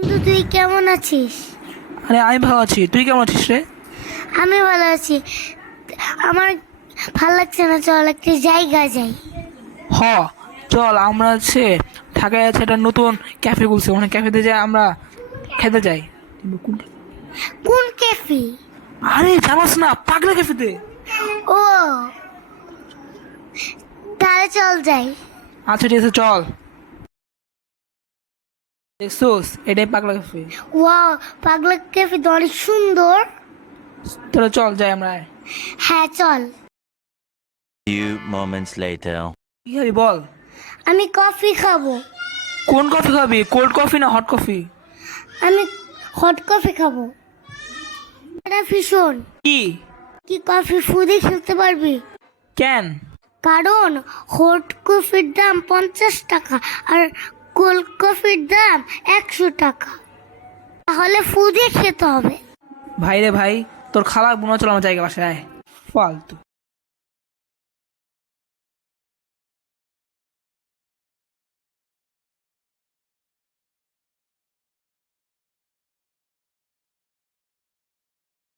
কিন্তু তুই কেমন আছিস? আরে আমি ভালো আছি, তুই কেমন আছিস রে? আমি ভালো আছি। আমার ভালো লাগছে না, চল একটা জায়গা যাই। হ, চল আমরা ঢাকায় একটা নতুন ক্যাফে খুলছে, ওখানে ক্যাফেতে যাই আমরা খেতে যাই। কোন ক্যাফে? আরে জানাস না, পাগলা ক্যাফেতে। ও, তাহলে চল যাই। আচ্ছা ঠিক আছে চল। দেখছোস, এটাই পাগলা ক্যাফে। ওয়াও, পাগলা ক্যাফে তো অনেক সুন্দর। তাহলে চল যাই আমরা। হ্যাঁ চল। Few moments later. কি খাবি বল? আমি কফি খাবো। কোন কফি খাবি, কোল্ড কফি না হট কফি? আমি হট কফি খাবো। এটা ভীষণ কি? কি কফি ফুদে খেতে পারবি? কেন? কারণ হট কফির দাম 50 টাকা আর কোল্ড কফির দাম 100 টাকা। তাহলে ফুদে খেতে হবে। ভাই রে ভাই, তোর খালার বোন চল আমার জায়গা বাসায় আয়। ফালতু।